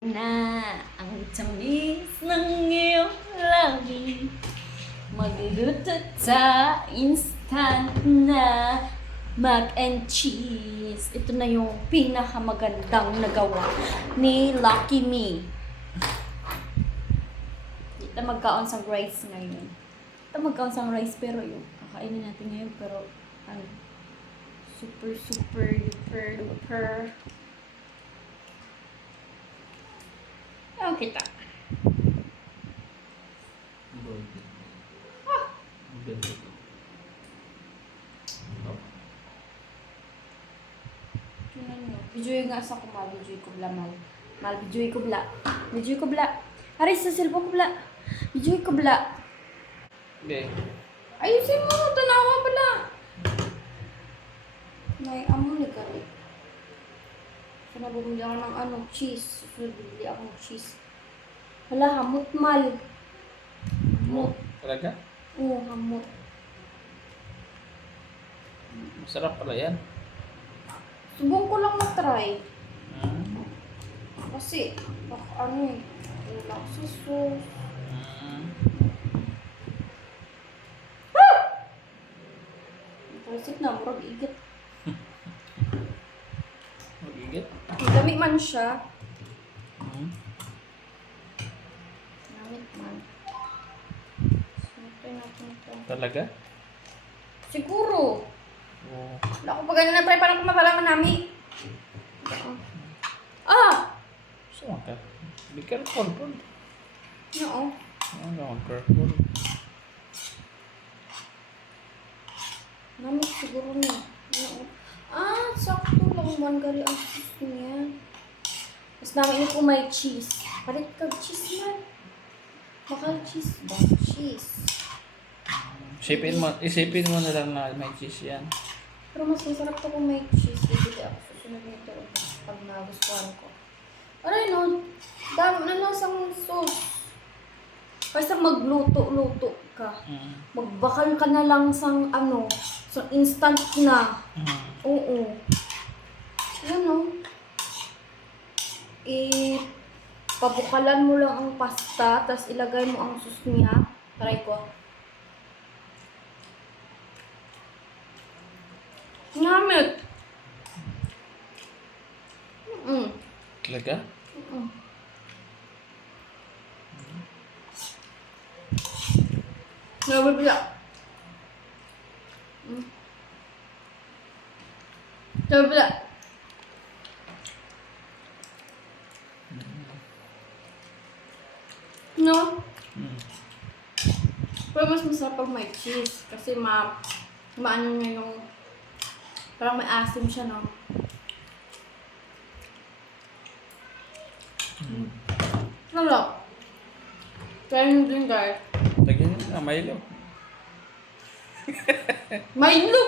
Na ang tamis ng iyong labi, magluluto sa instant na mac and cheese. Ito na yung pinakamagandang nagawa ni Lucky Me. Dito magkaon sa rice ngayon. Dito magkaon sa rice pero yung kakainin natin ngayon pero ano, super duper. Ayaw kita. Videoy nga sa kuma, videoy ko bla mal. Videoy ko bla. Aray sa cellphone ko bla. Videoy ko bla. Okay. Ayusin mo, tanawa bala. May amo ni kari. Sana bumili ako ng cheese. Bumili ako ng cheese. Wala, hamot mal. Hamot. Talaga? Oo, hamot. Masarap pala yan. Subong ko lang matry. Mm. Kasi, wala sa sauce. Mm. Parisip na, murag igit. Magigit? Dami man siya. Mm. Gamit man. Siyempre natin ito. Talaga? Siguro. Oo. Wala ko pa ganun na try. Parang kumapala nami. Ah! Saan ka? Be careful, bro. Oo. Ano, careful. Nami siguro niya. Oo. Ah, sakto lang man gali ang cheese niya. Tapos namin ko may cheese. Palit kag cheese man. Bakal cheese ba? Cheese. Isipin mo na lang na may cheese yan. Pero mas masarap to kung may cheese. Bibili ako susunod nito pag nagustuhan ko. Aray no, dami na lasang sauce. Kaysa magluto-luto ka. Mm. Magbakal ka na lang sang sa instant na. Mm. Oo. Yan o. Pabukalan mo lang ang pasta, tapos ilagay mo ang sauce niya. Try ko. Ngamit. Talaga? Nabibila. Nabibila. No? Mm. Pero mas masarap pag may cheese. Kasi maano niya yung parang may asim siya, no? Sarap. Try nyo din, guys. Lagyan nyo na, Milo. Milo!